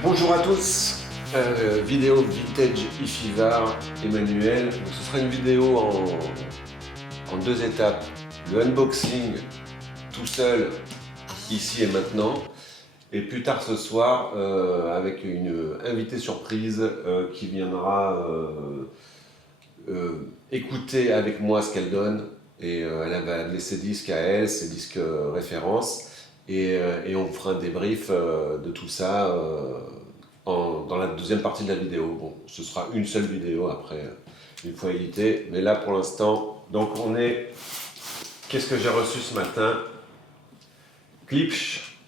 Bonjour à tous, vidéo vintage Ifivar Emmanuel. Donc, ce sera une vidéo en deux étapes. Le unboxing tout seul, ici et maintenant. Et plus tard ce soir, avec une invitée surprise qui viendra écouter avec moi ce qu'elle donne. Et elle va amener ses disques à elle, ses disques références. Et on fera un débrief de tout ça dans la deuxième partie de la vidéo. Bon, ce sera une seule vidéo après, une fois édité. Mais là, pour l'instant, donc on est... Qu'est-ce que j'ai reçu ce matin? Klipsch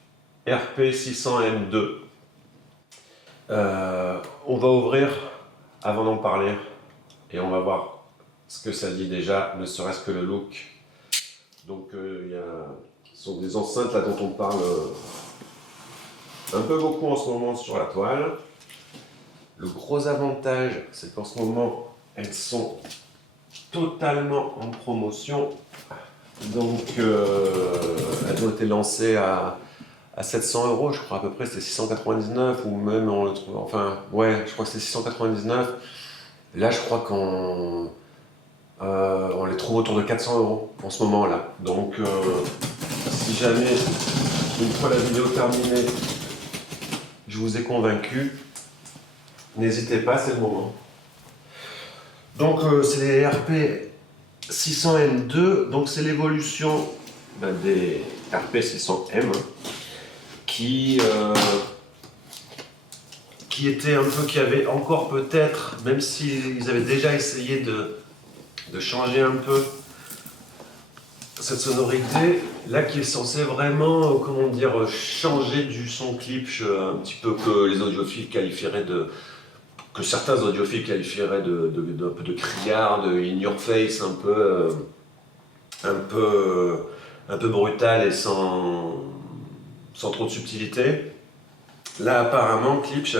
RP600M2. On va ouvrir avant d'en parler et on va voir ce que ça dit déjà, ne serait-ce que le look. Donc ce sont des enceintes là dont on parle un peu beaucoup en ce moment sur la toile. Le gros avantage, c'est qu'en ce moment, elles sont totalement en promotion. Donc elles ont été lancées à 700 €, je crois à peu près, c'était 699 ou même on le trouve, enfin ouais, je crois que c'était 699. Là, je crois qu'on on les trouve autour de 400 € en ce moment là. Donc si jamais, une fois la vidéo terminée, je vous ai convaincu, n'hésitez pas, c'est le moment. Donc c'est les RP 600M2, donc c'est l'évolution des RP 600M qui était un peu, qui avait encore peut-être, même s'ils avaient déjà essayé de changer un peu cette sonorité, là qui est censé vraiment, comment dire, changer du son Klipsch, un petit peu que les audiophiles qualifieraient que certains audiophiles qualifieraient d'un peu de criard, de in your face, un peu brutal et sans trop de subtilité. Là, apparemment, Klipsch,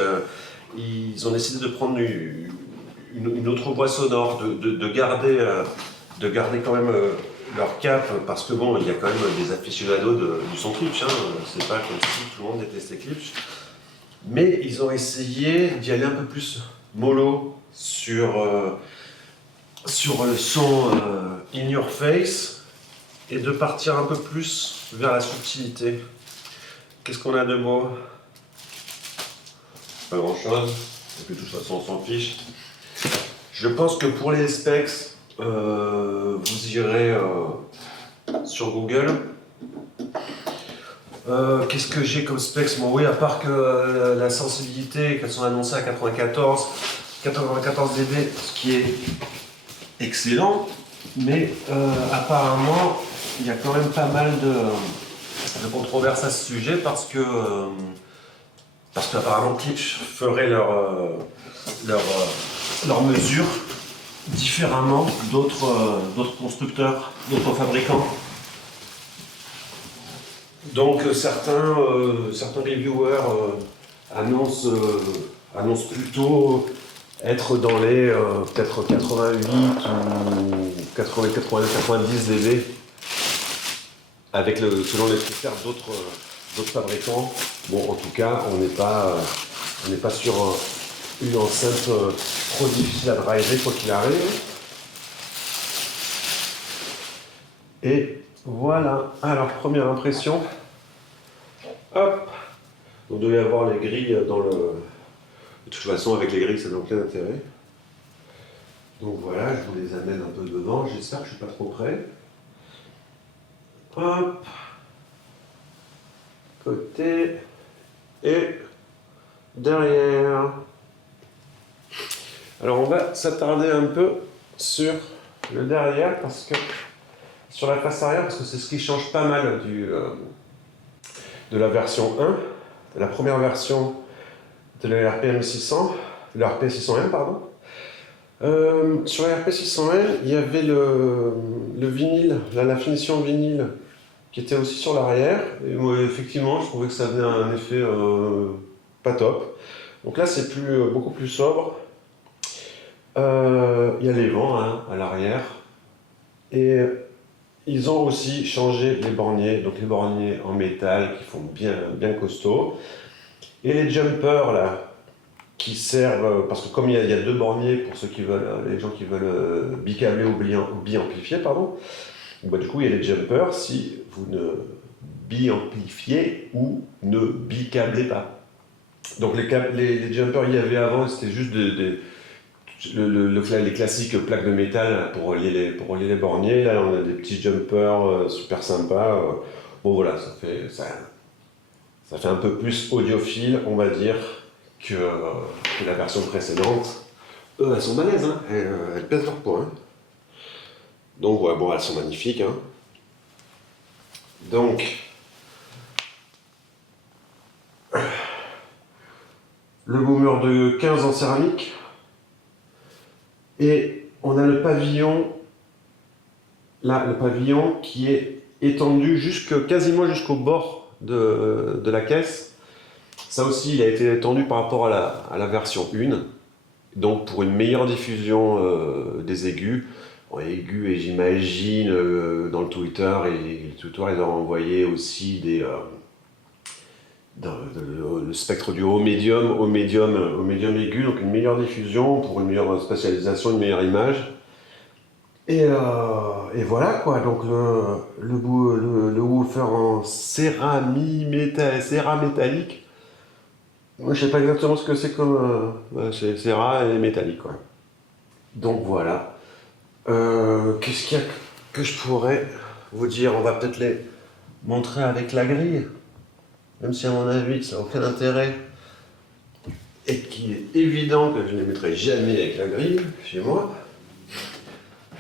ils ont décidé de prendre une autre voix sonore, de garder quand même leur cap, parce que bon, il y a quand même des aficionados du son Klipsch, hein. C'est pas comme si tout le monde détestait Klipsch. Mais ils ont essayé d'y aller un peu plus mollo sur le son in your face et de partir un peu plus vers la subtilité. Qu'est-ce qu'on a de beau? Pas grand chose, et puis de toute façon on s'en fiche. Je pense que pour les specs, vous irez sur Google. Qu'est-ce que j'ai comme specs? Bon, oui, à part que la sensibilité, qu'elles sont annoncées à 94 dB, ce qui est excellent, mais apparemment, il y a quand même pas mal de controverses à ce sujet parce qu'apparemment Klipsch ferait leurs mesures différemment d'autres constructeurs, d'autres fabricants. Donc certains reviewers annoncent plutôt être dans les peut-être 88 ou 80, 90 dB avec selon les critères d'autres fabricants. Bon, en tout cas, on n'est pas sur une enceinte trop difficile à driver quoi qu'il arrive. Et voilà, alors première impression, hop, on devait avoir les grilles dans le... De toute façon, avec les grilles, c'est dans plein intérêt. Donc voilà, je vous les amène un peu devant, j'espère que je ne suis pas trop près. Hop, côté et derrière. Alors on va s'attarder un peu sur le derrière, parce que sur la face arrière, parce que c'est ce qui change pas mal de la version 1, de la première version de la RPM600, de la RP600M, pardon. Sur la RP600M, il y avait le vinyle, la finition vinyle, qui était aussi sur l'arrière. Et moi, effectivement, je trouvais que ça faisait un effet pas top. Donc là, c'est beaucoup plus sobre. Il y a les vents hein, à l'arrière. Et ils ont aussi changé les borniers, donc les borniers en métal qui font bien costaud. Et les jumpers là, qui servent, parce que comme il y a deux borniers pour ceux qui veulent, les gens qui veulent bicabler ou bi-amplifier, pardon, bah, du coup il y a les jumpers si vous ne bi-amplifiez ou ne bicablez pas. Donc les jumpers il y avait avant, c'était juste les classiques plaques de métal pour relier les borniers. Là on a des petits jumpers super sympas. Bon voilà, ça fait un peu plus audiophile, on va dire, que la version précédente. Elles sont balèzes, hein. Elles pèsent leur poids. Hein. Donc, ouais, bon, elles sont magnifiques. Hein. Donc, le boomer de 15 en céramique. Et on a le pavillon, là, le pavillon qui est étendu quasiment jusqu'au bord de la caisse. Ça aussi, il a été étendu par rapport à la version 1. Donc pour une meilleure diffusion des aigus, aigus et j'imagine dans le Twitter et le Twitter ils ont envoyé aussi le spectre du haut médium au médium aigu, donc une meilleure diffusion pour une meilleure spatialisation, une meilleure image. Et voilà quoi, donc le woofer en métallique. Moi, je sais pas exactement ce que c'est comme. C'est rare et métallique, quoi. Donc voilà. Qu'est-ce qu'il y a que je pourrais vous dire? On va peut-être les montrer avec la grille. Même si, à mon avis, ça n'a aucun intérêt. Et qu'il est évident que je ne les mettrai jamais avec la grille chez moi.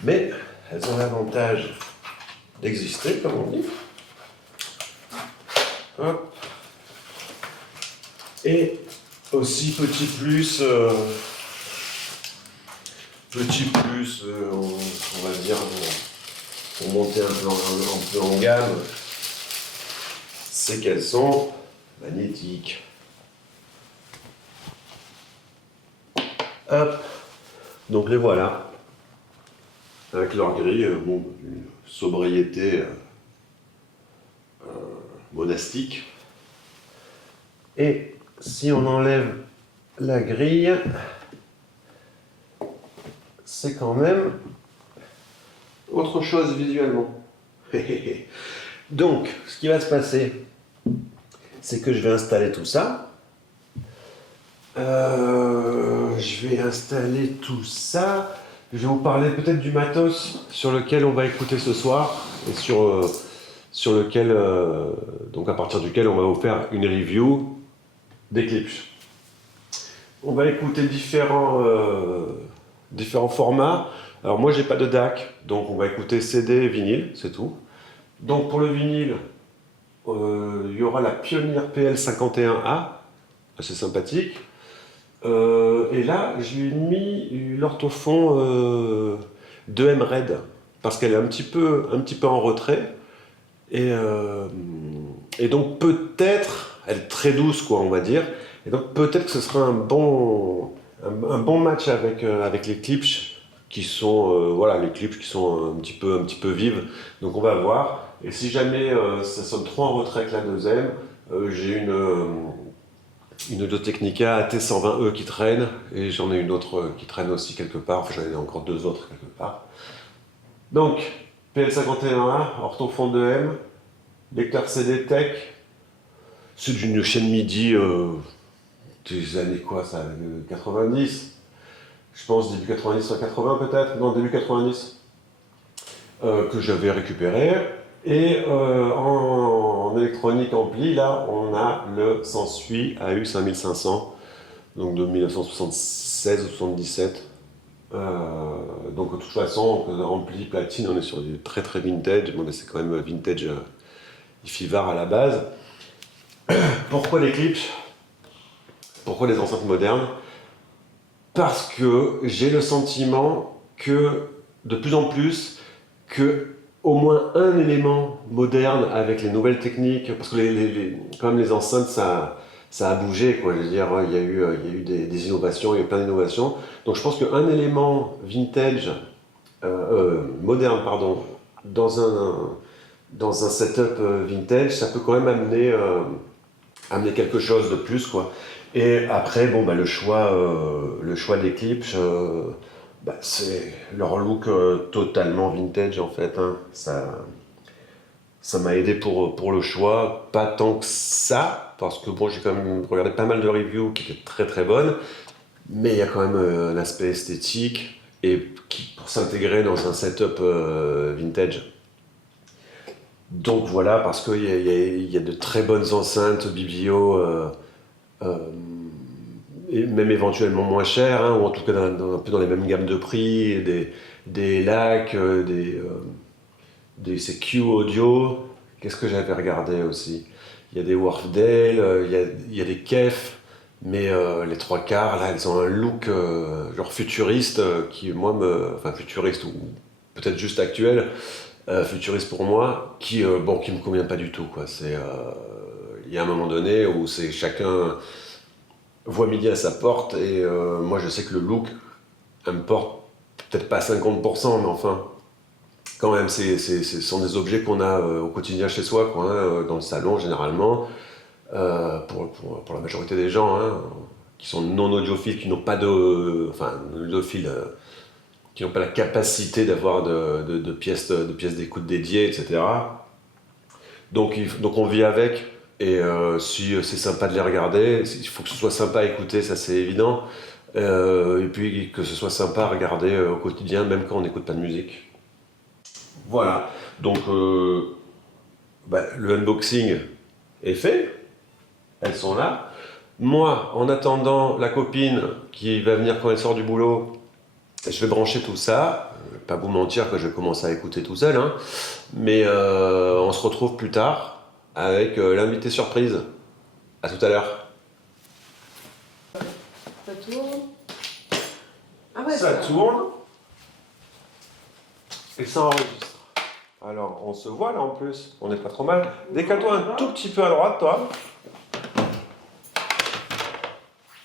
Mais elles ont l'avantage d'exister, comme on dit. Hop. Et aussi petit plus, on va dire, pour monter un peu en gamme, c'est qu'elles sont magnétiques. Hop, donc les voilà, avec leur grille, bon, une sobriété monastique. Et si on enlève la grille, c'est quand même autre chose visuellement. Donc, ce qui va se passer, c'est que je vais installer tout ça. Je vais installer tout ça. Je vais vous parler peut-être du matos sur lequel on va écouter ce soir et sur lequel, donc à partir duquel on va vous faire une review des clips. On va écouter différents formats. Alors moi j'ai pas de DAC, donc on va écouter CD et vinyle, c'est tout. Donc pour le vinyle, il y aura la Pioneer PL51A, assez sympathique. Et là j'ai mis l'orthophon 2M Red, parce qu'elle est un petit peu en retrait. Et donc peut-être, elle est très douce quoi on va dire, et donc peut-être que ce sera un bon match avec les clips qui sont les clips qui sont un petit peu vives. Donc on va voir. Et si jamais ça sonne trop en retrait avec la deuxième, j'ai une Audio-Technica AT120E qui traîne, et j'en ai une autre qui traîne aussi quelque part. Enfin, j'en ai encore deux autres quelque part. Donc PL51A, orthophon 2M, lecteur CD Tech, c'est d'une chaîne MIDI des années quoi ça, 90, je pense début 90, soit 80 peut-être, non début 90, que j'avais récupéré. Et en électronique ampli, là on a le Sansui AU5500, donc de 1976 ou 77. Donc de toute façon, ampli platine, on est sur du très très vintage, bon, c'est quand même vintage IFIVAR à la base. Pourquoi les clips? Pourquoi les enceintes modernes? Parce que j'ai le sentiment que, de plus en plus, que au moins un élément moderne avec les nouvelles techniques, parce que quand même les enceintes, ça a bougé, quoi. Je veux dire, il y a eu des innovations, il y a eu plein d'innovations. Donc je pense qu'un élément vintage, moderne, pardon, dans un setup vintage, ça peut quand même amener amener quelque chose de plus, quoi. Et après, bon, bah, le choix des clips, bah, c'est leur look totalement vintage, en fait, hein. Ça m'a aidé pour le choix, pas tant que ça, parce que bon, j'ai quand même regardé pas mal de reviews qui étaient très très bonnes, mais il y a quand même un aspect esthétique et pour s'intégrer dans un setup vintage. Donc voilà, parce qu'il y a de très bonnes enceintes biblio, euh, et même éventuellement moins chères, hein, ou en tout cas un peu dans les mêmes gammes de prix, et des LAC, des CQ audio. Qu'est-ce que j'avais regardé aussi? Il y a des Wharfdale, il y a des Kef, mais les trois quarts, là, elles ont un look genre futuriste, qui, moi, enfin, futuriste ou peut-être juste actuel, futuriste pour moi, bon, qui me convient pas du tout, quoi. Il y a un moment donné où c'est chacun voit midi à sa porte, et moi, je sais que le look importe peut-être pas à 50%, mais enfin, quand même, ce sont des objets qu'on a au quotidien chez soi, quoi, hein, dans le salon généralement, pour la majorité des gens, hein, qui sont non audiophiles, qui n'ont pas enfin, audiophiles, qui n'ont pas la capacité d'avoir de pièces d'écoute dédiées, etc. Donc on vit avec, et si c'est sympa de les regarder, il faut que ce soit sympa à écouter, ça c'est évident, et puis que ce soit sympa à regarder au quotidien, même quand on n'écoute pas de musique. Voilà, donc bah, le unboxing est fait, elles sont là. Moi, en attendant la copine qui va venir quand elle sort du boulot, je vais brancher tout ça. Je vais pas vous mentir que je vais commencer à écouter tout seul, hein. Mais on se retrouve plus tard avec l'invité surprise. À tout à l'heure. Ça tourne. Ah ouais, Ça tourne et ça enregistre. Alors, on se voit là en plus, on n'est pas trop mal. Décale-toi un tout petit peu à droite, toi.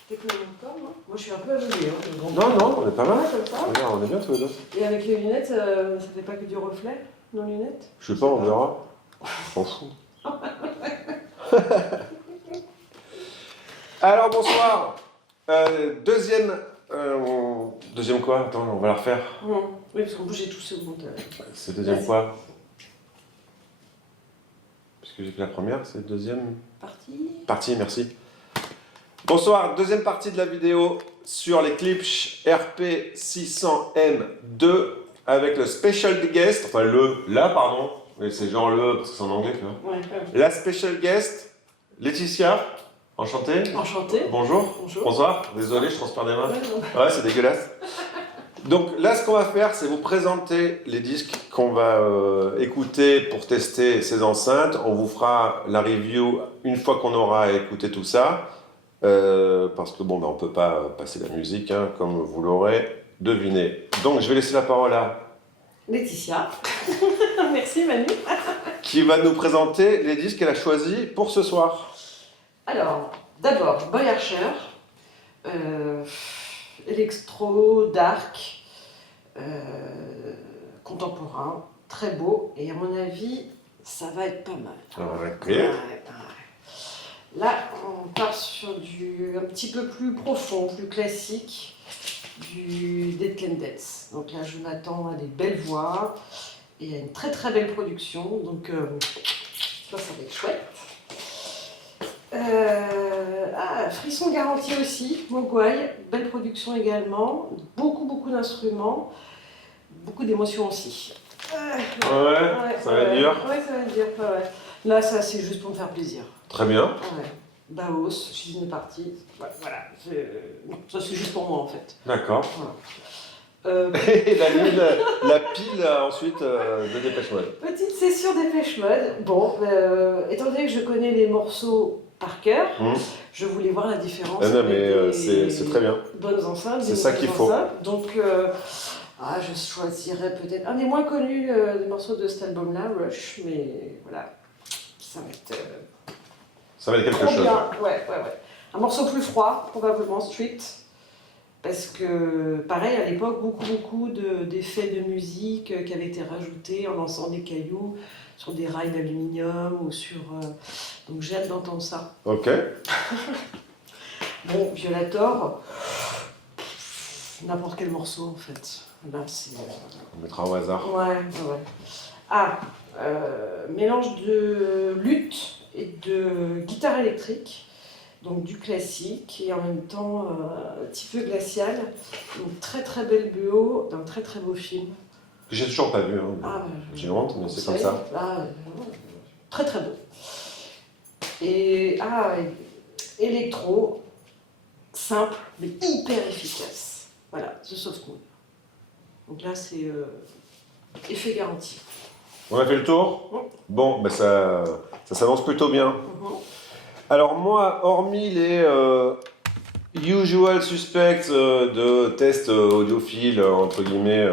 T'es combien de temps, moi je suis un peu aveuglée. Hein, Non, on est pas mal. Ouais, comme ça. Regarde, on est bien tous les deux. Et avec les lunettes, ça fait pas que du reflet, nos lunettes? Je sais pas, on verra. On s'en fout. Alors, bonsoir. Deuxième quoi? Attends, on va la refaire. Oui, parce qu'on bougeait tout ce montage. C'est deuxième quoi? Puisque j'ai fait la première, c'est deuxième partie, merci. Bonsoir, deuxième partie de la vidéo sur les Klipsch RP600M2 avec le special guest, enfin pardon, mais c'est genre parce que c'est en anglais, tu vois. Ouais. La special guest, Laetitia, enchantée. Enchantée. Bonjour. Bonjour. Bonsoir, désolé, je transpire des mains. Ouais, Ouais, c'est dégueulasse. Donc là, ce qu'on va faire, c'est vous présenter les disques qu'on va écouter pour tester ces enceintes. On vous fera la review une fois qu'on aura écouté tout ça. Parce que bon, ben, on ne peut pas passer la musique, hein, comme vous l'aurez deviné. Donc je vais laisser la parole à Laetitia. Merci Manu. qui va nous présenter les disques qu'elle a choisis pour ce soir. Alors, d'abord, Boy Archer. Électro, dark, contemporain, très beau, et à mon avis, ça va être pas mal. Ok. Ouais. Là, on part sur un petit peu plus profond, plus classique, du Dead Can Dance. Donc là, Jonathan a des belles voix, et il y a une très très belle production, donc ça va être chouette. Frisson garanti aussi, Mogwai, belle production également, beaucoup d'instruments, beaucoup d'émotions aussi. Ouais, ça va être dur. Ouais, ça va être dur. Ouais. Là, ça c'est juste pour me faire plaisir. Très bien. Ouais. Baos, she's in the party. Ouais, voilà, ça c'est juste pour moi en fait. D'accord. Voilà. Et la pile ensuite de Dépêche Mode. Petite session Dépêche Mode. Bon, étant donné que je connais les morceaux par cœur, je voulais voir la différence. Non, mais c'est très bien. Bonnes enceintes. C'est ça qu'il faut. Donc, je choisirais peut-être un des moins connus des morceaux de cet album-là, Rush, mais voilà, ça va être. Ça va être quelque chose. Bien. Ouais. Un morceau plus froid, probablement Street. Parce que, pareil, à l'époque, beaucoup d'effets de musique qui avaient été rajoutés en lançant des cailloux sur des rails d'aluminium ou sur... Donc j'ai hâte d'entendre ça. Ok. Bon, Violator, n'importe quel morceau en fait. Là, c'est... On mettra au hasard. Ouais. Ah, mélange de luth et de guitare électrique. Donc du classique et en même temps un petit peu glacial. Une très très belle BO d'un très très beau film. Que j'ai toujours pas vu. Hein. Ah, J'ai honte, mais c'est comme ça. Ah, très très beau. Et électro, simple mais hyper efficace. Voilà, The Soft Moon. Donc là c'est effet garanti. On a fait le tour. Bon, ben ça s'avance plutôt bien. Alors moi, hormis les usual suspects de tests audiophiles, entre guillemets,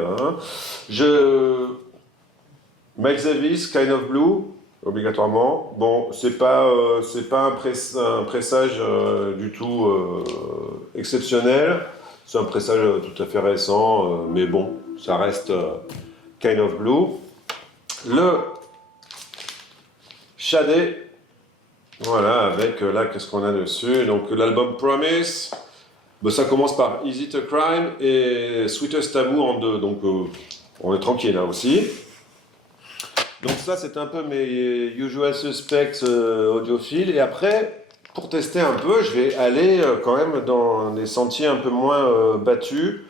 Miles Davis, Kind of Blue, obligatoirement. Bon, c'est pas un pressage du tout exceptionnel. C'est un pressage tout à fait récent, mais bon, ça reste Kind of Blue. Le Shadé. Voilà, avec là, qu'est-ce qu'on a dessus? Donc l'album Promise, ça commence par Is It a Crime et Sweetest Amour en deux, donc on est tranquille là aussi. Donc ça, c'est un peu mes usual suspects audiophiles. Et après, pour tester un peu, je vais aller quand même dans des sentiers un peu moins battus.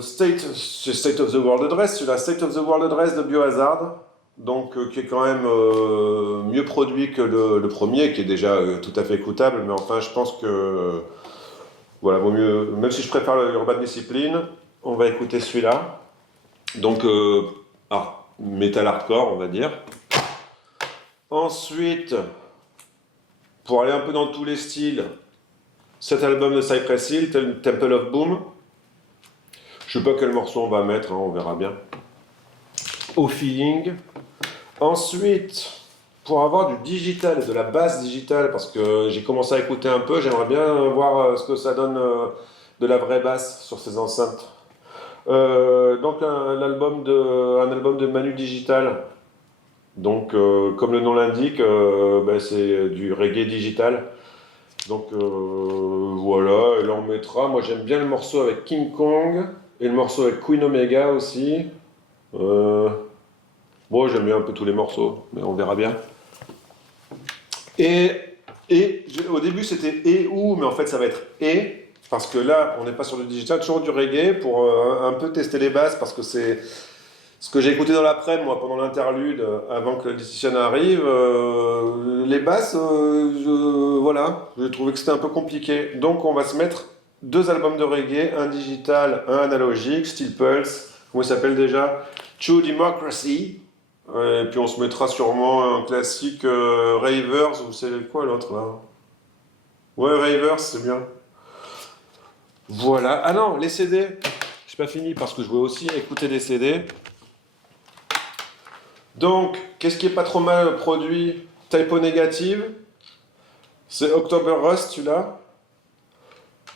State of the World Address, c'est la State of the World Address de Biohazard. Donc, qui est quand même mieux produit que le premier, qui est déjà tout à fait écoutable, mais enfin, je pense que, voilà, vaut mieux, même si je préfère l'Urban Discipline, on va écouter celui-là. Donc, metal hardcore, on va dire. Ensuite, pour aller un peu dans tous les styles, cet album de Cypress Hill, Temple of Boom. Je sais pas quel morceau on va mettre, hein, on verra bien. Au feeling. Ensuite, pour avoir du digital et de la basse digitale, parce que j'ai commencé à écouter un peu, j'aimerais bien voir ce que ça donne de la vraie basse sur ces enceintes. Donc un album de Manu Digital. Donc comme le nom l'indique, c'est du reggae digital. Donc voilà, et là on mettra, moi j'aime bien le morceau avec King Kong et le morceau avec Queen Omega aussi. Bon, j'aime bien un peu tous les morceaux, mais on verra bien. Et au début c'était et ou, mais en fait ça va être et, parce que là on n'est pas sur du digital, toujours du reggae pour un peu tester les basses, parce que c'est ce que j'ai écouté dans l'après-midi, moi, pendant l'interlude, avant que le Decision arrive. Les basses, voilà, j'ai trouvé que c'était un peu compliqué. Donc on va se mettre 2 albums de reggae, un digital, un analogique, Steel Pulse, comment il s'appelle déjà? True Democracy. Et puis on se mettra sûrement un classique Ravers, ou c'est quoi l'autre là? Ouais, Ravers, c'est bien. Voilà. Ah non, les CD. J'ai pas fini parce que je voulais aussi écouter des CD. Donc, qu'est-ce qui est pas trop mal produit? Typo Negative. C'est October Rust, celui-là.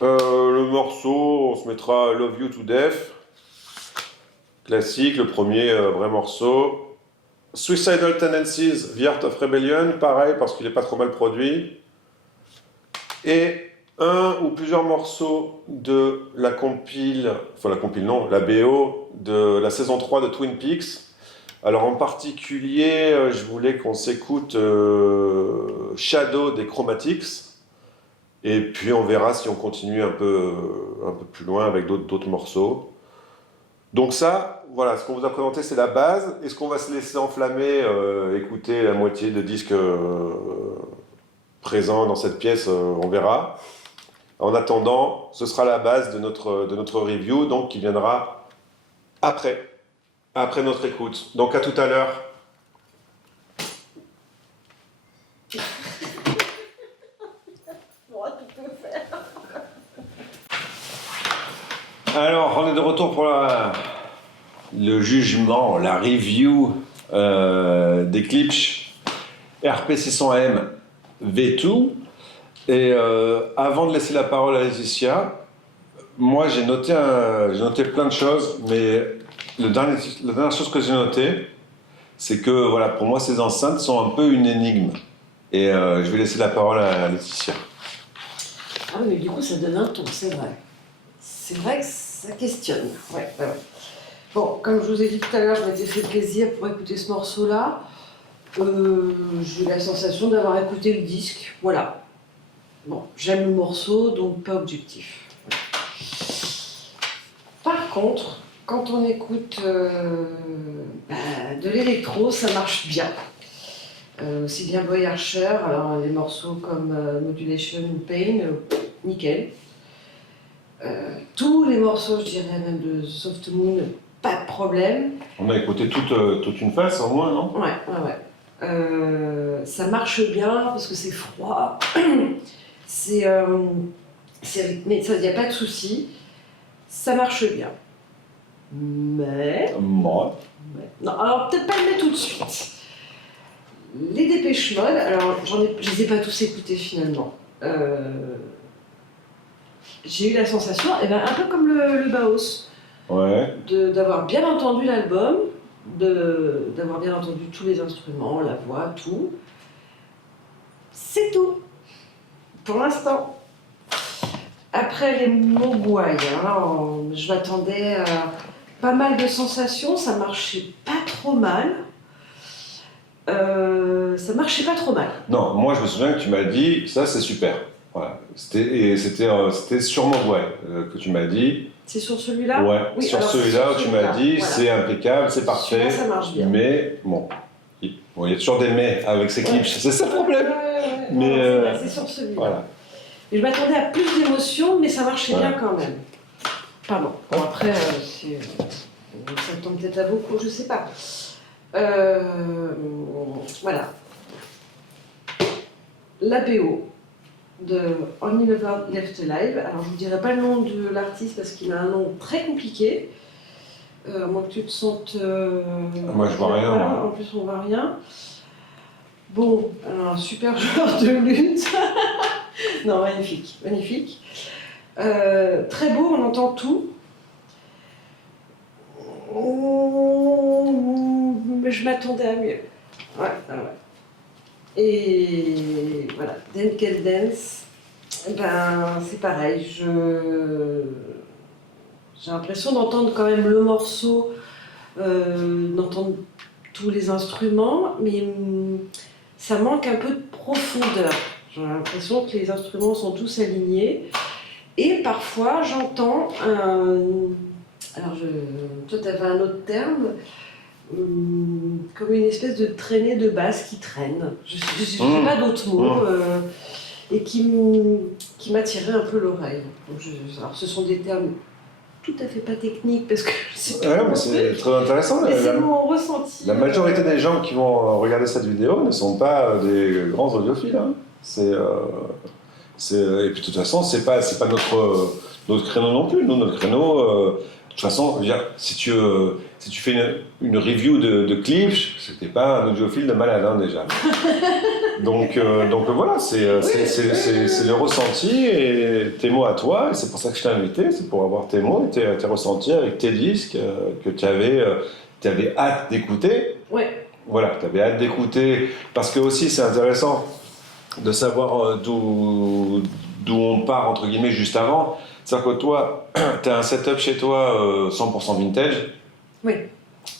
Le morceau, on se mettra Love You to Death. Classique, le premier vrai morceau. Suicidal Tendencies, The Art of Rebellion, pareil, parce qu'il est pas trop mal produit. Et un ou plusieurs morceaux de la compile, la BO de la saison 3 de Twin Peaks. Alors en particulier, je voulais qu'on s'écoute Shadow des Chromatics. Et puis on verra si on continue un peu plus loin avec d'autres morceaux. Donc ça, voilà, ce qu'on vous a présenté, c'est la base. Est-ce qu'on va se laisser enflammer, écouter la moitié de disques présents dans cette pièce, on verra. En attendant, ce sera la base de notre review, donc qui viendra après notre écoute. Donc à tout à l'heure. Alors, on est de retour pour le jugement, la review des Klipsch RP600M V2. Et avant de laisser la parole à Laetitia, moi j'ai noté plein de choses, mais la dernière chose que j'ai notée, c'est que voilà, pour moi ces enceintes sont un peu une énigme. Et je vais laisser la parole à Laetitia. Ah oui, mais du coup, ça donne un ton, c'est vrai. C'est vrai que ça questionne. Ouais. Bon, comme je vous ai dit tout à l'heure, je m'étais fait plaisir pour écouter ce morceau-là. J'ai eu la sensation d'avoir écouté le disque. Voilà. Bon, j'aime le morceau, donc pas objectif. Par contre, quand on écoute de l'électro, ça marche bien. Aussi bien Boy Archer, alors les morceaux comme Modulation ou Pain, nickel. Tous les morceaux, je dirais même de Soft Moon, pas de problème. On a écouté toute une face au moins, non? Ouais. Ça marche bien parce que c'est froid. c'est rythmé, il n'y a pas de souci. Ça marche bien. Mais. Moi. Non, alors peut-être pas le mettre tout de suite. Les Dépêche Mode, alors je les ai pas tous écoutés finalement. J'ai eu la sensation, un peu comme le Baos, Ouais. d'avoir bien entendu l'album, d'avoir bien entendu tous les instruments, la voix, tout. C'est tout, pour l'instant. Après les Mogwai, je m'attendais à pas mal de sensations, ça marchait pas trop mal. Non, moi je me souviens que tu m'as dit, ça c'est super. Voilà. C'était sur Mogwai que tu m'as dit. C'est sur celui-là? Ouais, oui, sur celui-là où tu m'as dit, voilà. C'est impeccable, c'est parfait. Ça marche bien. Mais bon, il y a toujours des mais avec ces clips, c'est ça le problème. Ouais. Mais c'est sur celui-là. Voilà. Et je m'attendais à plus d'émotions, mais ça marchait bien quand même. Pardon. Bon, après, ça tombe peut-être à beaucoup, je sais pas. Voilà. La BO de Only Lover Left Alive. Alors, je ne vous dirai pas le nom de l'artiste parce qu'il a un nom très compliqué. À moins que tu te sentes. Moi, je vois rien. Voilà. En plus, on voit rien. Bon, un super joueur de lutte. Non, magnifique. Très beau, on entend tout. Mais je m'attendais à mieux. Ouais. Et voilà, Denkel Dance, c'est pareil. J'ai l'impression d'entendre quand même le morceau, d'entendre tous les instruments, mais ça manque un peu de profondeur. J'ai l'impression que les instruments sont tous alignés. Et parfois, j'entends alors, toi, tu avais un autre terme, comme une espèce de traînée de basse qui traîne. Je n'ai pas d'autres mots. Et qui m'attirait un peu l'oreille. Alors, ce sont des termes tout à fait pas techniques, parce que je sais pas. Ouais, mais c'est très intéressant. Mais c'est mon ressenti. La majorité des gens qui vont regarder cette vidéo ne sont pas des grands audiophiles. Hein. Et puis de toute façon, c'est pas notre créneau non plus. Nous, notre créneau, de toute façon, si tu fais une review de clips, c'était pas un audiophile de malade hein, déjà. donc voilà, c'est le ressenti et tes mots à toi. Et c'est pour ça que je t'ai invité, c'est pour avoir tes mots et tes ressentis avec tes disques que tu avais hâte d'écouter. Ouais. Voilà, tu avais hâte d'écouter parce que aussi c'est intéressant de savoir d'où on part entre guillemets juste avant. C'est-à-dire que toi, tu as un setup chez toi 100% vintage. Oui.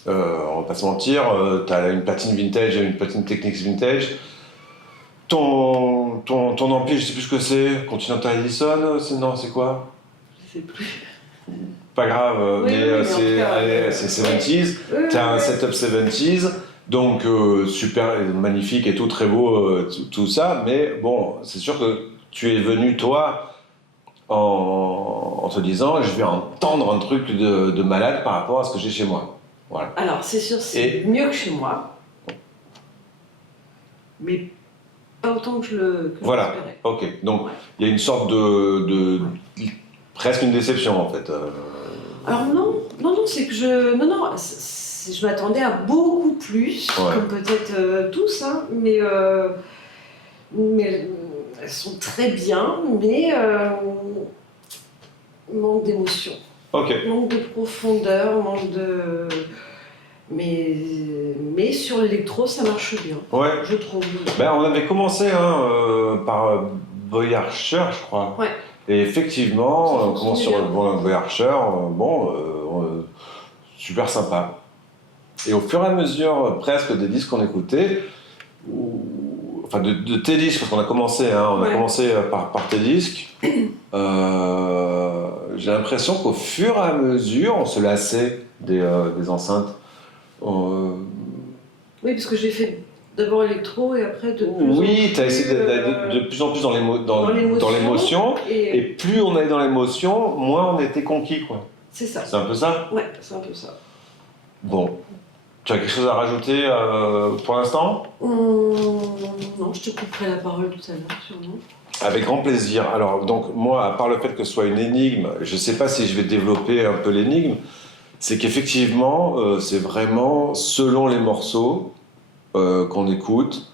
On va pas se mentir, tu as une platine vintage et une platine Technics vintage. Ton ampli, je sais plus ce que c'est, Continental Edison, c'est quoi? Je sais plus. Pas grave, oui, c'est 70s. Tu as un setup 70s. Donc super, magnifique et tout, très beau, tout ça. Mais bon, c'est sûr que tu es venu, toi, en te disant, je vais entendre un truc de malade par rapport à ce que j'ai chez moi. Voilà. Alors, c'est sûr, c'est mieux que chez moi. Mais pas autant que je voilà, l'espérais. Ok. Donc, il y a une sorte de presque une déception, en fait. Alors non, c'est que je m'attendais à beaucoup plus, comme peut-être tous, hein, mais elles sont très bien, mais manque d'émotion, Ok. manque de profondeur, manque de... Mais sur l'électro, ça marche bien, Ouais. je trouve. Ben, on avait commencé par Boy Archer, je crois. Ouais. Et effectivement, Ça on fonctionne commence sur bien. Boy Archer, super sympa. Et au fur et à mesure, presque des disques qu'on écoutait, enfin de tes disques, parce qu'on a commencé, on a Ouais. commencé par tes disques, j'ai l'impression qu'au fur et à mesure, on se lassait des enceintes. Oui, parce que j'ai fait d'abord électro et après de plus Oui, en tu as essayé plus, de plus en plus dans dans l'émotion, et Et plus on allait dans l'émotion, moins on était conquis, quoi. c'est ça. C'est un peu ça? Ouais, c'est un peu ça. Bon. Tu as quelque chose à rajouter pour l'instant? Non, je te couperai la parole tout à l'heure, sûrement. Avec grand plaisir. Alors, donc, moi, à part le fait que ce soit une énigme, je ne sais pas si je vais développer un peu l'énigme, c'est qu'effectivement, c'est vraiment selon les morceaux qu'on écoute,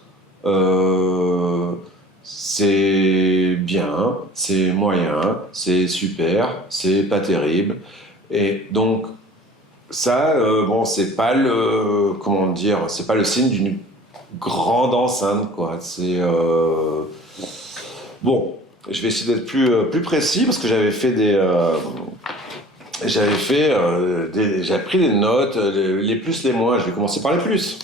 c'est bien, c'est moyen, c'est super, c'est pas terrible. Et donc, ça, bon, c'est pas le, comment dire, c'est pas le signe d'une grande enceinte, quoi. C'est bon. Je vais essayer d'être plus précis parce que j'avais pris des notes, les plus, les moins. Je vais commencer par les plus.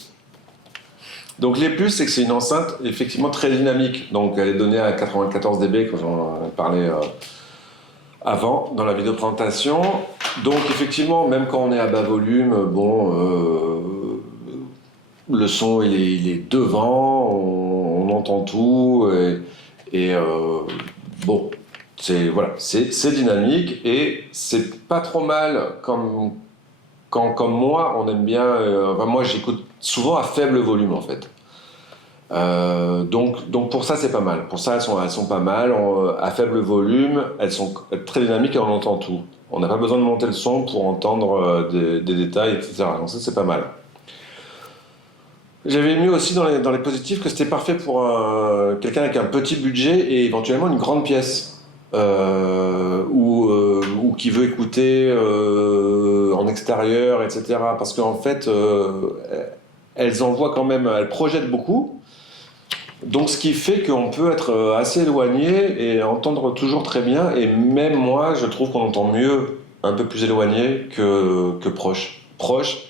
Donc les plus, c'est que c'est une enceinte effectivement très dynamique. Donc elle est donnée à 94 dB, quand j'en parlais avant dans la vidéo présentation. Donc effectivement, même quand on est à bas volume, le son il est devant, on entend tout et bon, c'est dynamique et c'est pas trop mal comme moi, on aime bien. Enfin, moi, j'écoute souvent à faible volume en fait. Donc pour ça, c'est pas mal. Pour ça, elles sont pas mal. À faible volume, elles sont très dynamiques et on entend tout. On n'a pas besoin de monter le son pour entendre des détails, etc. Donc ça, c'est pas mal. J'avais mis aussi dans les positifs que c'était parfait pour quelqu'un avec un petit budget et éventuellement une grande pièce. Ou qui veut écouter en extérieur, etc. Parce qu'en fait, elles envoient quand même, elles projettent beaucoup. Donc ce qui fait qu'on peut être assez éloigné et entendre toujours très bien. Et même moi, je trouve qu'on entend mieux un peu plus éloigné que proche. Proche,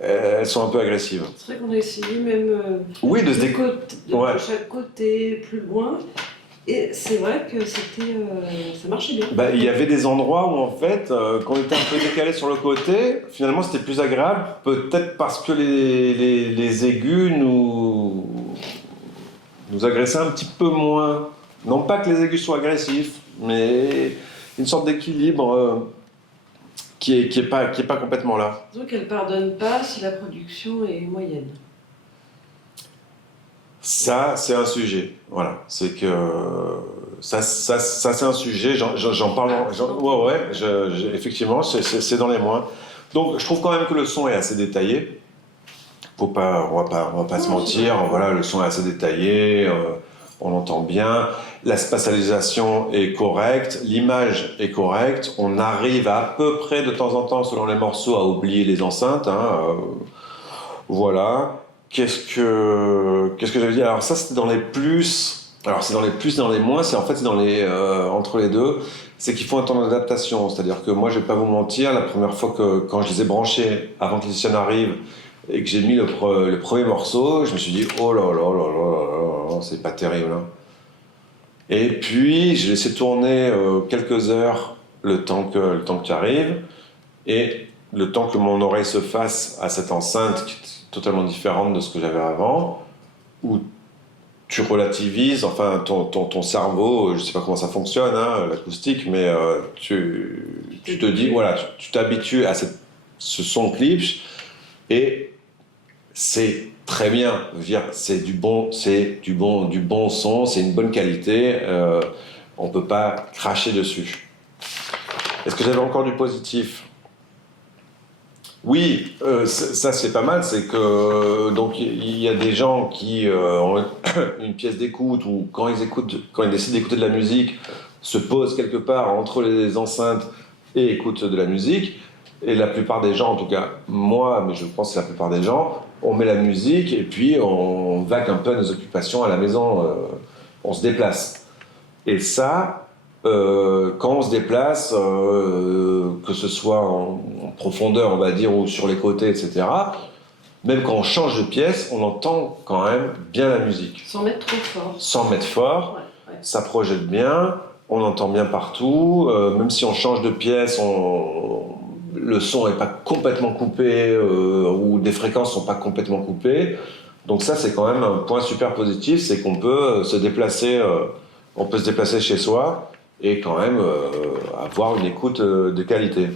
elles sont un peu agressives. C'est vrai qu'on a essayé même Oui, de se de chaque côté, plus loin. Et c'est vrai que ça marchait bien. Bah, il y avait des endroits où en fait, quand on était un peu décalé sur le côté, finalement c'était plus agréable, peut-être parce que les aigus nous agressaient un petit peu moins. Non pas que les aigus soient agressifs, mais une sorte d'équilibre qui est pas complètement là. Disons qu'elle ne pardonne pas si la production est moyenne. Ça, c'est un sujet. Voilà, c'est que ça c'est un sujet. J'en parle. Effectivement, c'est dans les moins. Donc, je trouve quand même que le son est assez détaillé. On va pas se mentir. Voilà, le son est assez détaillé. On l'entend bien. La spatialisation est correcte. L'image est correcte. On arrive à peu près de temps en temps, selon les morceaux, à oublier les enceintes. Voilà. Qu'est-ce que j'avais dit? Alors ça, c'était dans les plus. Alors c'est dans les plus, dans les moins. C'est dans les entre les deux. C'est qu'il faut un temps d'adaptation. C'est-à-dire que moi, je vais pas vous mentir. La première fois quand je les ai branchés avant que l'édition arrive et que j'ai mis le premier morceau, je me suis dit oh là là là là là, c'est pas terrible. Hein. Et puis j'ai laissé tourner quelques heures le temps que tu arrives et le temps que mon oreille se fasse à cette enceinte qui est totalement différente de ce que j'avais avant, où tu relativises, enfin ton cerveau, je sais pas comment ça fonctionne, l'acoustique, mais tu te dis, voilà, tu t'habitues à ce son clip, et c'est très bien, je veux dire, c'est du bon son, c'est une bonne qualité, on peut pas cracher dessus. Est-ce que j'avais encore du positif? Oui, ça c'est pas mal, c'est que donc il y a des gens qui ont une pièce d'écoute ou quand ils décident d'écouter de la musique, se posent quelque part entre les enceintes et écoutent de la musique. Et la plupart des gens, en tout cas moi, mais je pense que c'est la plupart des gens, on met la musique et puis on vaque un peu à nos occupations à la maison, on se déplace. Et ça, quand on se déplace, que ce soit en profondeur, on va dire, ou sur les côtés, etc., même quand on change de pièce, on entend quand même bien la musique. Sans mettre trop fort. Sans mettre fort, Ouais. ça projette bien, on entend bien partout, même si on change de pièce, le son n'est pas complètement coupé, ou des fréquences sont pas complètement coupées. Donc ça, c'est quand même un point super positif, c'est qu'on peut se déplacer, on peut se déplacer chez soi et quand même avoir une écoute de qualité.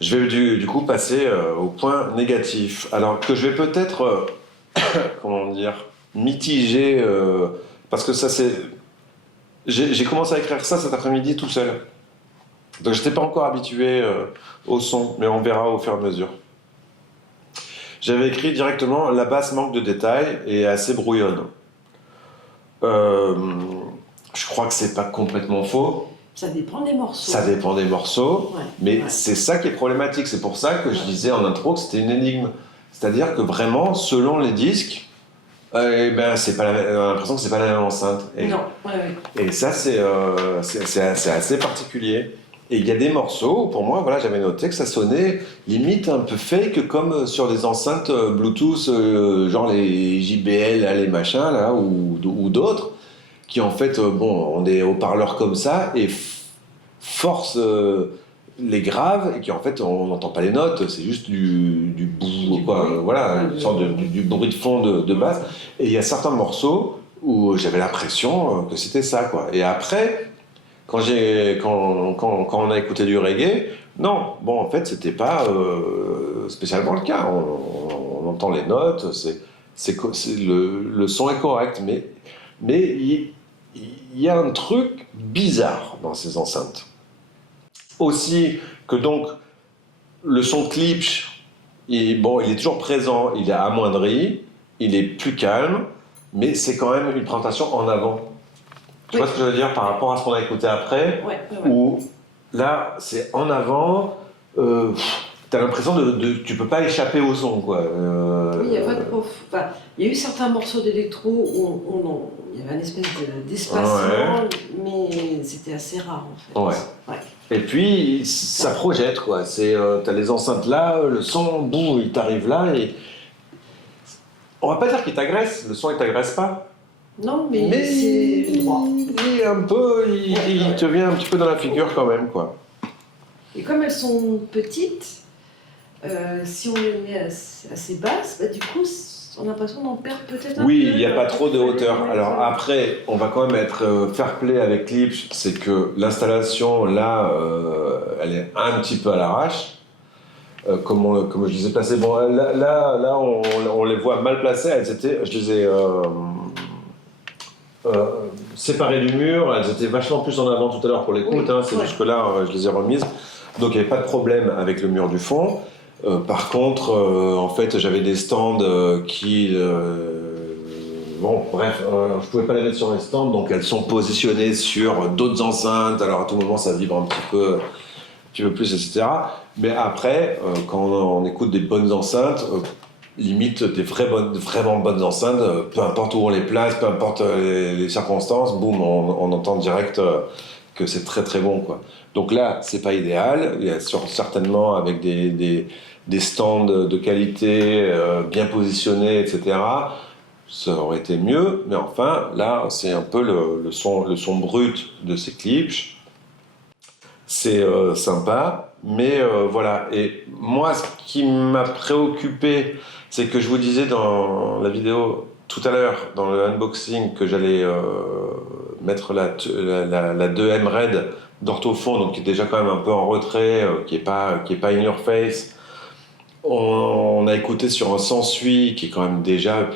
Je vais du coup passer au point négatif. Alors que je vais peut-être, comment dire, mitiger, parce que ça c'est... J'ai commencé à écrire ça cet après-midi tout seul. Donc je n'étais pas encore habitué au son, mais on verra au fur et à mesure. J'avais écrit directement la basse manque de détails et est assez brouillonne. Je crois que c'est pas complètement faux. Ça dépend des morceaux. Ça dépend des morceaux, Ouais, mais ouais. c'est ça qui est problématique. C'est pour ça que je disais en intro que c'était une énigme. C'est-à-dire que vraiment, selon les disques, on a l'impression que c'est pas la même enceinte. Non, Et ça, c'est assez particulier. Et il y a des morceaux, pour moi, voilà, j'avais noté que ça sonnait limite un peu fake, comme sur des enceintes Bluetooth, genre les JBL, là, les machins, là, ou d'autres, qui en fait, ont des haut-parleurs comme ça, et forcent les graves, et qui en fait, on n'entend pas les notes, c'est juste du bout, quoi, bruit. voilà, une sorte du bruit de fond de basse. Et il y a certains morceaux où j'avais l'impression que c'était ça, quoi. Et après, quand on a écouté du reggae, non, bon, en fait, c'était pas spécialement le cas. On entend les notes, le son est correct, mais il y a un truc bizarre dans ces enceintes. Aussi que donc le son Klipsch, il est toujours présent, il est amoindri, il est plus calme, mais c'est quand même une présentation en avant. Tu vois ce que je veux dire par rapport à ce qu'on a écouté après, où là c'est en avant, t'as l'impression tu peux pas échapper au son, quoi. Oui, il y a pas de enfin, il y a eu certains morceaux d'électro où il y avait une espèce d'espacement, mais c'était assez rare en fait. Ouais. Et puis ça projette, quoi. T'as les enceintes là, le son, boum, il t'arrive là et on va pas dire qu'il t'agresse, le son il t'agresse pas. Non, mais c'est droit. Il est un peu, il te vient un petit peu dans la figure quand même, quoi. Et comme elles sont petites, si on les met assez basses, du coup, on a l'impression d'en perdre peut-être un peu. Oui, il n'y a pas trop de hauteur. Alors après, on va quand même être fair play avec Klipsch, c'est que l'installation, là, elle est un petit peu à l'arrache. Comme je les ai placées. Bon, là on les voit mal placées. Je les ai séparées du mur. Elles étaient vachement plus en avant tout à l'heure pour l'écoute. Oui, c'est juste que là, je les ai remises. Donc il n'y avait pas de problème avec le mur du fond. Par contre, en fait, j'avais des stands qui... je pouvais pas les mettre sur les stands, donc elles sont positionnées sur d'autres enceintes. Alors à tout moment, ça vibre un petit peu plus, etc. Mais après, quand on écoute des bonnes enceintes, limite des vraiment bonnes enceintes, peu importe où on les place, peu importe les circonstances, boum, on entend direct que c'est très très bon, quoi. Donc là, c'est pas idéal. Il y a certainement avec des stands de qualité bien positionnés, etc. Ça aurait été mieux, mais enfin, là, c'est un peu le son brut de ces Klipsch. C'est sympa, mais voilà. Et moi, ce qui m'a préoccupé, c'est que je vous disais dans la vidéo tout à l'heure, dans le unboxing, que j'allais mettre la 2M Red d'Ortofon, donc qui est déjà quand même un peu en retrait, qui est pas in your face. On a écouté sur un Sansui qui est quand même déjà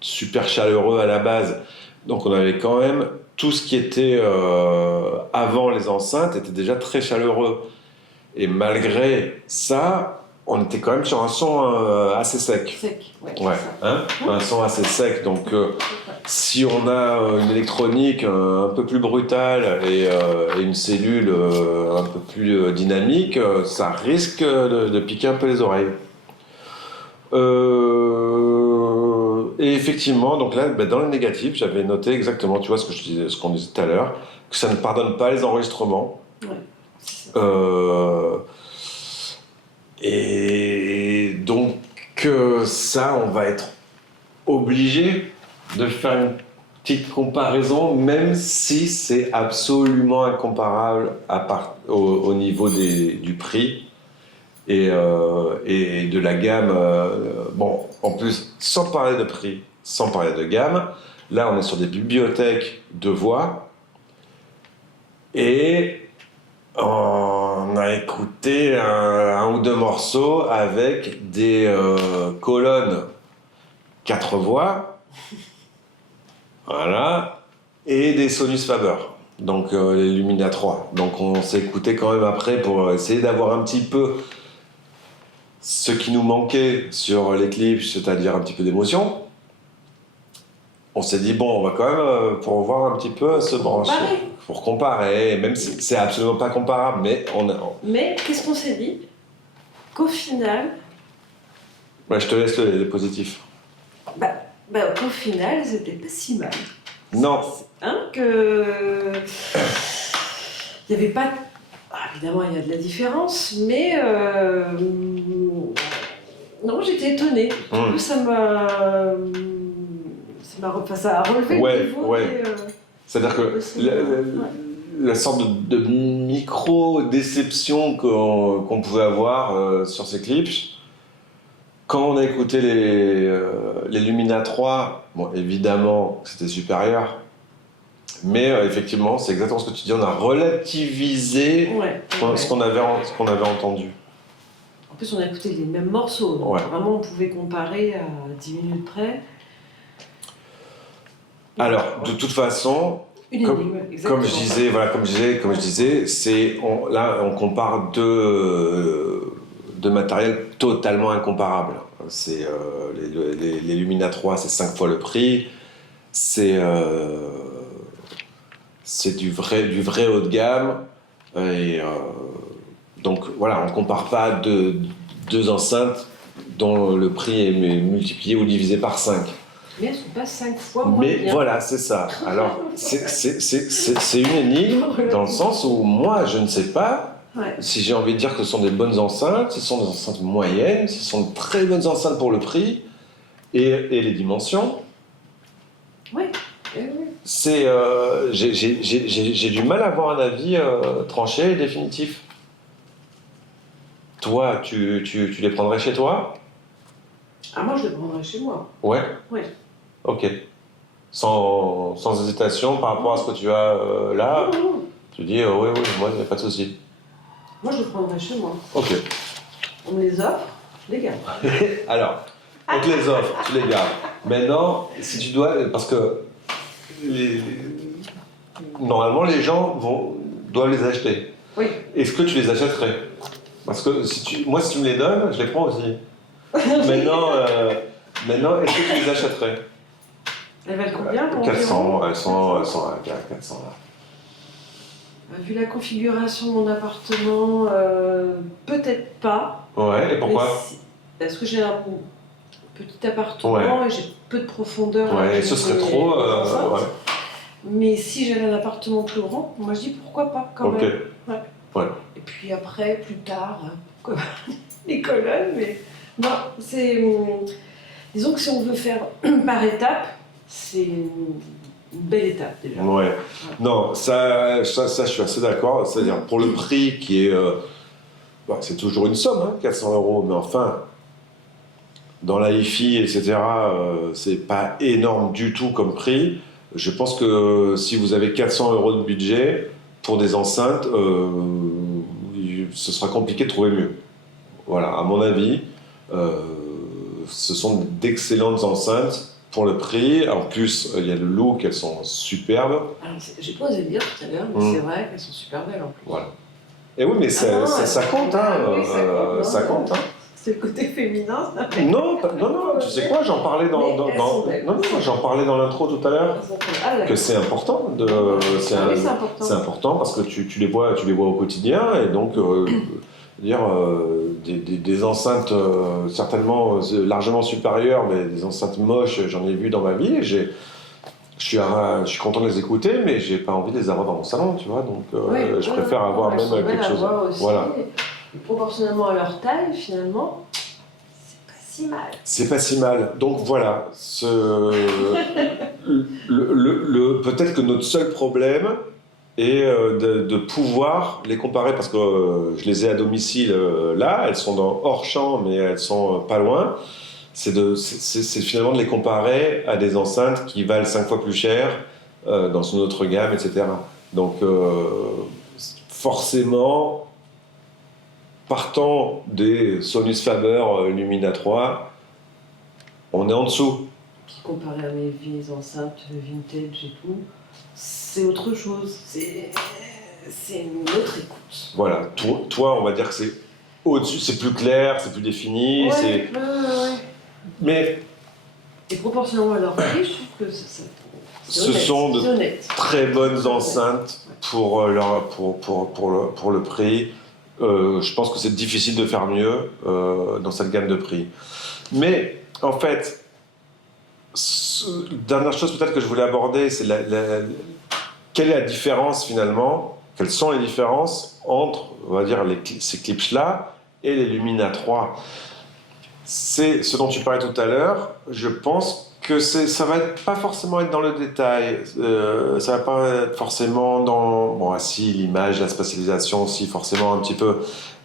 super chaleureux à la base, donc on avait quand même tout ce qui était avant les enceintes était déjà très chaleureux. Et malgré ça, on était quand même sur un son assez sec. Sec, ouais. Ouais, hein, un son assez sec. Donc, si on a une électronique un peu plus brutale et une cellule un peu plus dynamique, ça risque de piquer un peu les oreilles. Et effectivement, donc là, dans le négatif, j'avais noté exactement, tu vois, ce qu'on disait tout à l'heure, que ça ne pardonne pas les enregistrements. Ouais, c'est ça. Et donc, ça, on va être obligé de faire une petite comparaison, même si c'est absolument incomparable au niveau du prix et de la gamme. Bon, en plus, sans parler de prix, sans parler de gamme, là, on est sur des bibliothèques de voix et on a écouté un ou deux morceaux avec des colonnes 4 voix, voilà, et des Sonus Faber, donc les Lumina 3. Donc on s'est écouté quand même après pour essayer d'avoir un petit peu ce qui nous manquait sur les clips, c'est-à-dire un petit peu d'émotion. On s'est dit, bon, on va quand même, pour voir un petit peu, se brancher. Pour comparer, même si c'est absolument pas comparable, mais Mais qu'est-ce qu'on s'est dit? Qu'au final, Ouais, je te laisse les positifs. qu'au final, c'était pas si mal. Non. Hein, que... Il n'y avait pas... Ah, évidemment, il y a de la différence, mais... Non, j'étais étonnée. Du coup, ça a relevé le niveau. Ouais. C'est-à-dire que la sorte de micro-déception qu'on pouvait avoir sur ces clips, quand on a écouté les Lumina 3, bon, évidemment, c'était supérieur. Mais effectivement, c'est exactement ce que tu dis, on a relativisé ce qu'on avait entendu. En plus, on a écouté les mêmes morceaux. Donc vraiment, on pouvait comparer à 10 minutes près. Alors, de toute façon, comme je disais, là, on compare deux matériels totalement incomparables. C'est les Lumina 3, c'est 5 fois le prix. C'est du vrai haut de gamme. Et donc voilà, on ne compare pas deux enceintes dont le prix est multiplié ou divisé par 5. Mais elles ne sont pas 5 fois moins bien. Mais voilà, c'est ça. Alors, c'est une énigme dans le sens où moi, je ne sais pas si j'ai envie de dire que ce sont des bonnes enceintes, si ce sont des enceintes moyennes, si ce sont de très bonnes enceintes pour le prix et les dimensions. Oui. C'est, j'ai du mal à avoir un avis tranché et définitif. Toi, tu les prendrais chez toi? Ah, moi, je les prendrais chez moi. Ouais. Oui. Ok. Sans hésitation par rapport à ce que tu as là. Non. Tu dis oui, moi, il n'y a pas de souci. Moi, je les prendrais chez moi. Ok. On me les offre, je les garde. Alors, on te les offre, tu les gardes. Maintenant, si tu dois, parce que normalement, les gens doivent les acheter. Oui. Est-ce que tu les achèterais? Parce que moi, si tu me les donnes, je les prends aussi. Maintenant, est-ce que tu les achèterais? Elles valent combien? 400, elles sont à 400 là. Vu la configuration de mon appartement, peut-être pas. Ouais, et pourquoi? Parce que j'ai un petit appartement et j'ai peu de profondeur. Ouais, et ce serait trop. Mais si j'avais un appartement plus grand, moi je dis pourquoi pas quand même. Ouais. Et puis après, plus tard, les colonnes, mais non, c'est. Disons que si on veut faire par étapes, c'est une belle étape déjà. Ouais. Non, ça, je suis assez d'accord. C'est-à-dire pour le prix qui est. C'est toujours une somme, 400 €, mais enfin, dans la hi-fi, etc., c'est pas énorme du tout comme prix. Je pense que si vous avez 400 € de budget pour des enceintes, ce sera compliqué de trouver mieux. Voilà, à mon avis, ce sont d'excellentes enceintes pour le prix. En plus, il y a le look, elles sont superbes. Alors, j'ai pas osé le dire tout à l'heure, mais c'est vrai qu'elles sont super belles en plus. Voilà. Et oui, mais ça compte, hein. Oui, Ça non, compte, hein. C'est le côté féminin, ça. Non, non, tu sais quoi, j'en parlais j'en parlais dans l'intro tout à l'heure, que c'est important c'est important. c'est important parce que tu les vois au quotidien et donc des enceintes certainement largement supérieures, mais des enceintes moches, j'en ai vu dans ma vie et je suis content de les écouter, mais j'ai pas envie de les avoir dans mon salon, tu vois, donc je préfère avoir même quelque chose. Voilà. Et proportionnellement à leur taille, finalement, c'est pas si mal. C'est pas si mal. Donc voilà, peut-être que notre seul problème est de pouvoir les comparer, parce que je les ai à domicile là, elles sont hors champ, mais elles sont pas loin. C'est finalement de les comparer à des enceintes qui valent 5 fois plus cher dans une autre gamme, etc. Donc forcément, partant des Sonus Faber Lumina 3, on est en dessous. Puis comparé à mes vieilles enceintes vintage et tout, c'est autre chose. C'est une autre écoute. Voilà, toi, on va dire que c'est au-dessus, c'est plus clair, c'est plus défini. Ouais. Mais et proportionnellement à leur prix, je trouve que ce sont de très bonnes enceintes pour le prix. Je pense que c'est difficile de faire mieux dans cette gamme de prix. Mais en fait, dernière chose peut-être que je voulais aborder, c'est quelle est la différence finalement, quelles sont les différences entre, on va dire, ces clips-là et les Lumina 3. C'est ce dont tu parlais tout à l'heure. Je pense que ça va pas forcément être dans le détail, ça va pas être forcément si l'image, la spatialisation aussi forcément un petit peu,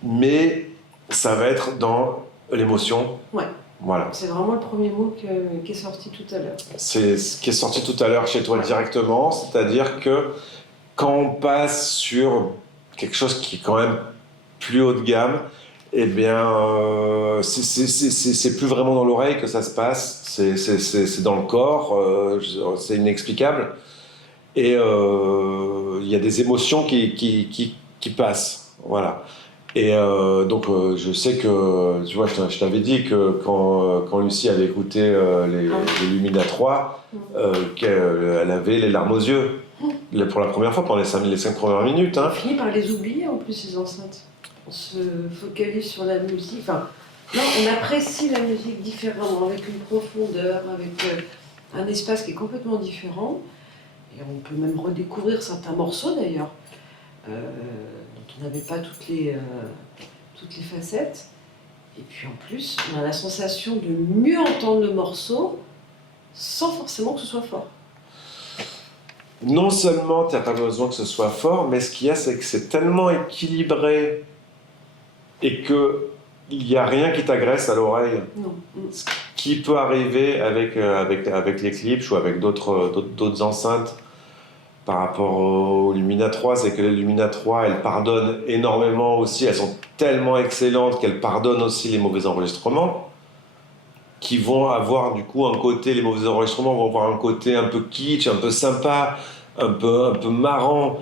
mais ça va être dans l'émotion. Ouais. Voilà. C'est vraiment le premier mot qui est sorti tout à l'heure. C'est ce qui est sorti tout à l'heure chez toi directement, c'est-à-dire que quand on passe sur quelque chose qui est quand même plus haut de gamme, eh bien, c'est plus vraiment dans l'oreille que ça se passe, c'est dans le corps, c'est inexplicable. Et il y a des émotions qui passent. Voilà. Et donc, je sais que, tu vois, je t'avais dit que quand Lucie avait écouté les Lumina 3, qu'elle avait les larmes aux yeux. Pour la première fois, pendant les 5 premières minutes. On finit par les oublier en plus, ces enceintes. On se focalise sur la musique. Enfin, là, on apprécie la musique différemment, avec une profondeur, avec un espace qui est complètement différent. Et on peut même redécouvrir certains morceaux d'ailleurs, dont on n'avait pas toutes les facettes. Et puis en plus, on a la sensation de mieux entendre le morceau sans forcément que ce soit fort. Non seulement tu n'as pas besoin que ce soit fort, mais ce qu'il y a, c'est que c'est tellement équilibré et qu'il n'y a rien qui t'agresse à l'oreille. Non. Ce qui peut arriver avec les clips ou avec d'autres enceintes par rapport aux Lumina 3, c'est que les Lumina 3, elles pardonnent énormément aussi, elles sont tellement excellentes qu'elles pardonnent aussi les mauvais enregistrements, qui vont avoir du coup un côté, les mauvais enregistrements vont avoir un côté un peu kitsch, un peu sympa, un peu marrant,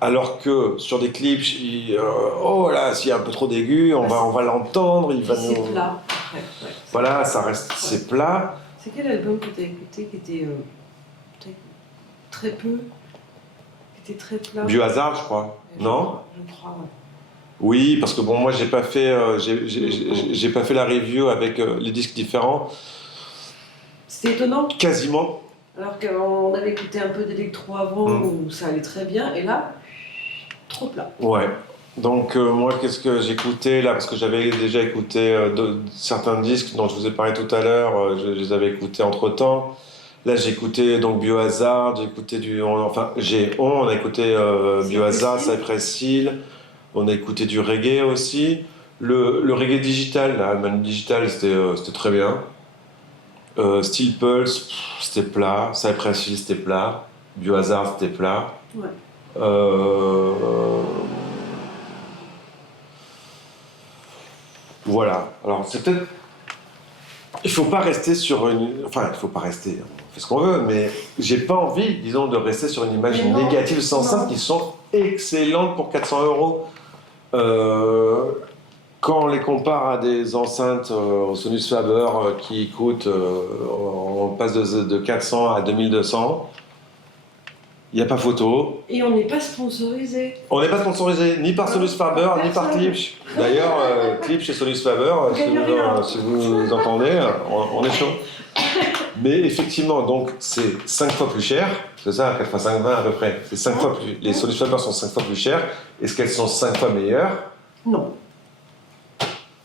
alors que sur des clips, oh là, s'il y a un peu trop d'aigus, on va l'entendre, il va nous... C'est plat. Ouais, voilà, ça reste, c'est plat. C'est quel album que tu as écouté qui était peut-être très peu, qui était très plat? Biohazard, je crois. Non? Je crois, ouais. Oui, parce que bon, moi j'ai pas fait la review avec les disques différents. C'était étonnant. Quasiment. Alors qu'on avait écouté un peu d'électro avant où ça allait très bien, et là, trop plat. Ouais. Donc moi, qu'est-ce que j'écoutais là? Parce que j'avais déjà écouté certains disques dont je vous ai parlé tout à l'heure, je les avais écoutés entre-temps. Là, j'ai écouté donc Biohazard, j'ai écouté on a écouté Biohazard, Cypress Hill. On a écouté du reggae aussi. Le reggae digital, là, Manu Digital, c'était très bien. Steel Pulse, c'était plat. Cypress Hill, c'était plat. Biohazard, c'était plat. Ouais. Voilà. Alors, c'est peut-être... Il faut pas rester sur une... Enfin, il faut pas rester, on fait ce qu'on veut, mais j'ai pas envie, disons, de rester sur une image négative sans ça, qui sont excellentes pour 400 €. Quand on les compare à des enceintes au Sonus Faber qui coûtent, on passe de 400 à 2200, il n'y a pas photo. Et on n'est pas sponsorisé. On n'est pas sponsorisé ni par Sonus Faber ni par Klipsch. D'ailleurs, Klipsch et Sonus Faber, si vous entendez, on est chaud. Mais effectivement, donc c'est 5 fois plus cher, c'est ça, 4 x 5, 20 à peu près. C'est 5 fois plus, les Sonus Faber sont 5 fois plus chères. Est-ce qu'elles sont 5 fois meilleures? Non.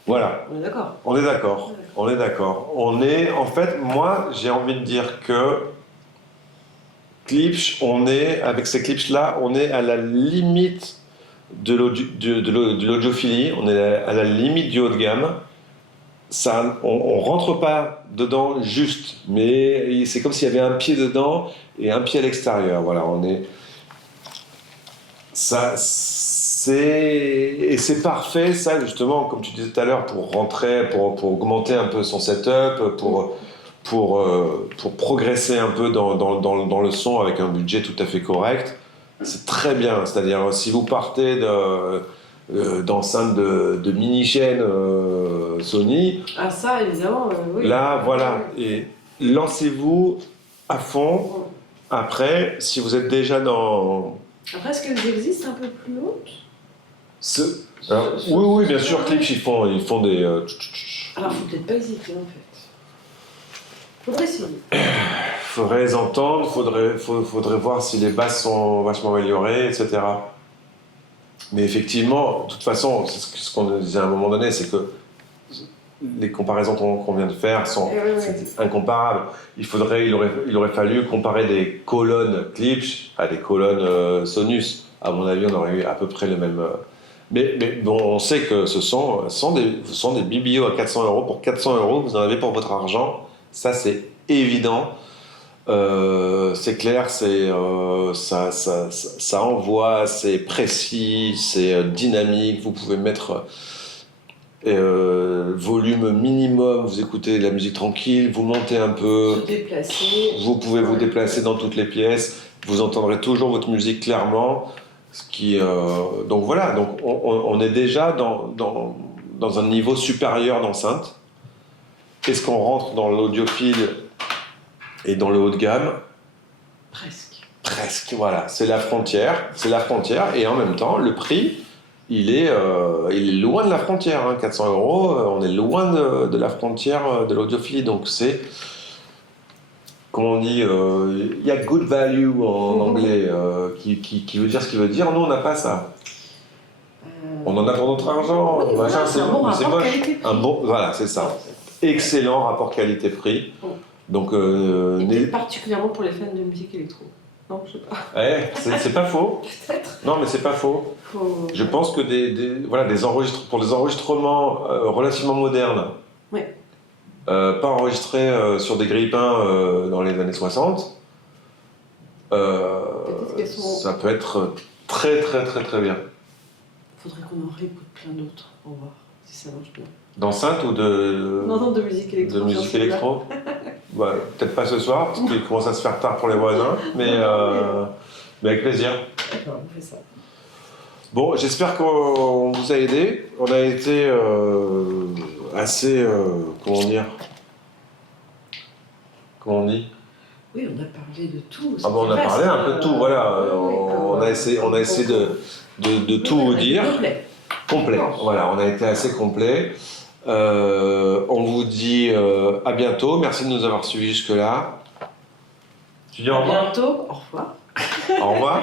Voilà. On est d'accord. On est d'accord. On est d'accord. On est, en fait, moi, j'ai envie de dire que Klipsch, avec ces Klipsch-là, on est à la limite de l'audiophilie, on est à la limite du haut de gamme. Ça, on rentre pas dedans juste, mais c'est comme s'il y avait un pied dedans et un pied à l'extérieur. Voilà, on est. Ça, et c'est parfait, ça, justement, comme tu disais tout à l'heure, pour rentrer, pour augmenter un peu son setup, pour progresser un peu dans le son avec un budget tout à fait correct. C'est très bien. C'est-à-dire, si vous partez d'enceinte de mini-chaîne Sony, Ah ça, évidemment, oui. là, voilà. Et lancez-vous à fond. Après, si vous êtes déjà dans... Après, est-ce qu'elles existent un peu plus hautes? Oui, bien sûr, Klipsch, ils font des... Alors, faut peut-être pas hésiter, en fait. Faudrait essayer. Faudrait les entendre, faudrait voir si les basses sont vachement améliorées, etc. Mais effectivement, de toute façon, c'est ce qu'on disait à un moment donné, c'est que les comparaisons qu'on vient de faire sont incomparables. Il aurait fallu comparer des colonnes Klipsch à des colonnes Sonus. À mon avis, on aurait eu à peu près le même... Mais bon, on sait que ce sont des biblios à 400 €. Pour 400 €, vous en avez pour votre argent. Ça, c'est évident. C'est clair, ça envoie, c'est précis, c'est dynamique. Vous pouvez mettre volume minimum, vous écoutez la musique tranquille, vous montez un peu, Se déplacer. vous pouvez vous déplacer dans toutes les pièces, vous entendrez toujours votre musique clairement. Donc voilà, donc on est déjà dans un niveau supérieur d'enceinte. Est-ce qu'on rentre dans l'audiophile et dans le haut de gamme? Presque, voilà. C'est la frontière, et en même temps, le prix, il est loin de la frontière. 400 €, on est loin de la frontière de l'audiophilie. Donc c'est, comment on dit, il y a good value en anglais, qui veut dire ce qu'il veut dire. Nous, on n'a pas ça. On en a pour notre argent. Oui, voilà, c'est un bon rapport qualité-prix. Voilà, c'est ça. Excellent rapport qualité-prix. Donc, et particulièrement pour les fans de musique électro. Non, je sais pas. C'est pas faux. Peut-être. Non, mais c'est pas faux. Je pense que pour des enregistrements relativement modernes, pas enregistrés sur des grippins dans les années 60, ça peut être très très très très bien. Faudrait qu'on en réécoute plein d'autres pour voir si ça marche bien. D'enceinte ou de... Non, de musique électro. De musique électro. Peut-être pas ce soir, parce qu'il commence à se faire tard pour les voisins, mais avec plaisir. D'accord, on fait ça. Bon, j'espère qu'on vous a aidé. On a été assez... comment dire? Comment on dit? Oui, on a parlé de tout. On a parlé un peu de tout, voilà. On a essayé de tout vous dire. Complet. Voilà, on a été assez complet. On vous dit à bientôt. Merci de nous avoir suivis jusque-là. Tu dis au revoir. À bientôt. Au revoir. Au revoir.